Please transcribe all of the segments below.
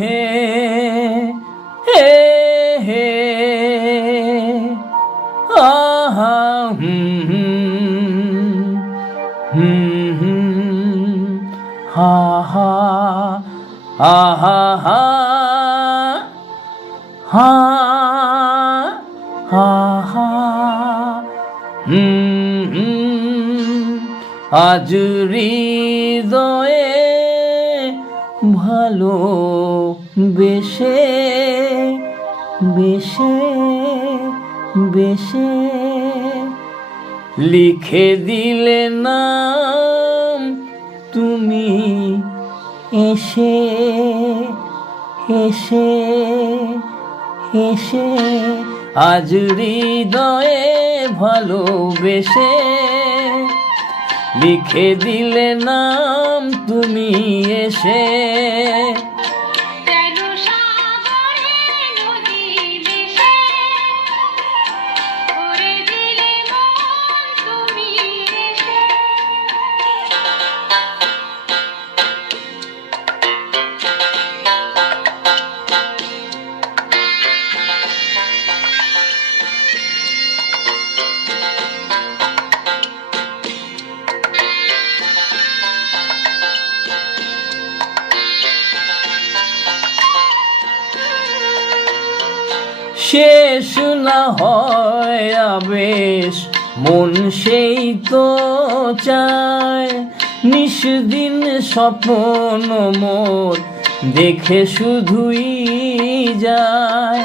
হে হে হে আহা হা হা আহা হা হা হা হা আজ হৃদয়ে ভালো বেশে বেশে বেশে লিখে দিলে নাম তুমি এসে এসে এসে আজ হৃদয়ে ভালোবেসে লিখে দিলে নাম তুমি এসে শেষ না হয় আবেশ মন সেই তো চায় নিশদিন স্বপ্ন মোর দেখে শুধুই যায়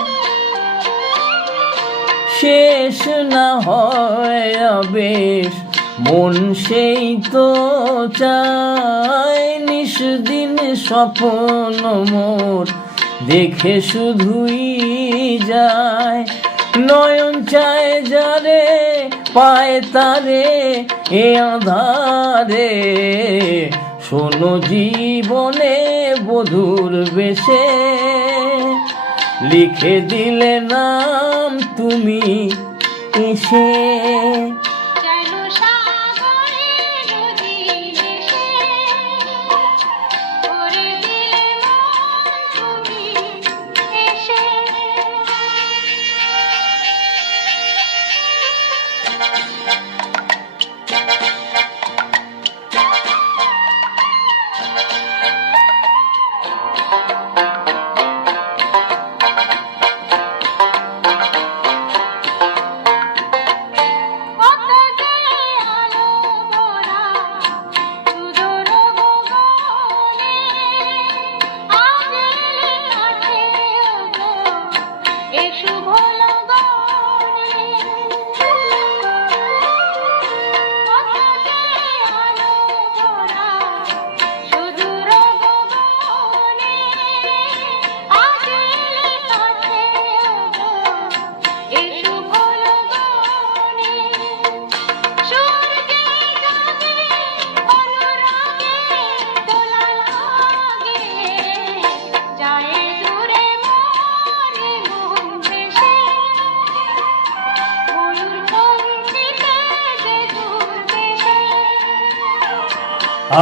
শেষ না হয় আবেশ মন সেই তো চায় নিশদিন স্বপ্ন মোর দেখে শুধুই যায় নয়ন চায় যারে পায় তারে এ আঁধারে শোনো জীবনে বধুর বেশে লিখে দিলে নাম তুমি এসে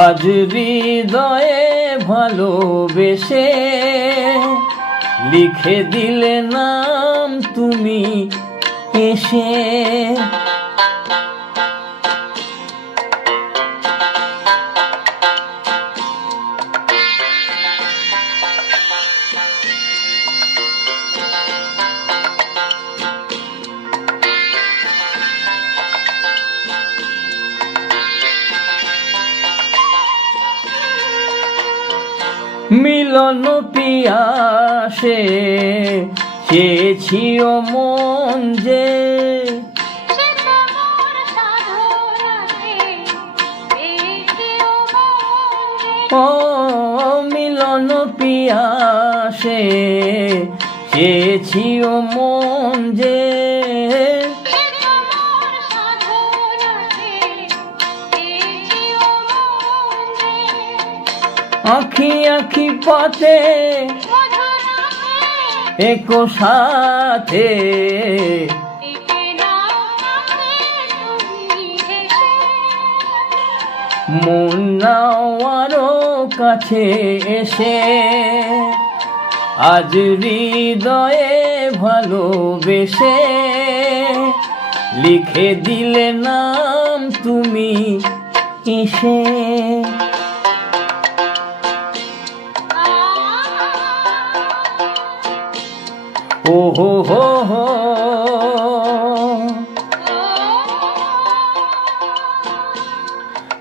আজ হৃদয়ে ভালোবেসে লিখে দিলে নাম তুমি এসে মিলন পিয়াসে চেয়েছি ও মন যে ও মিলন পিয়াসে চেয়েছি ও মন যে আখি আখি পথে একো সাথে মন নাও আরো কাছে এসে আজ হৃদয়ে ভালোবেসে লিখে দিলে নাম তুমি এসে। ও হো হো হো,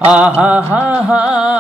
আহা হা হা।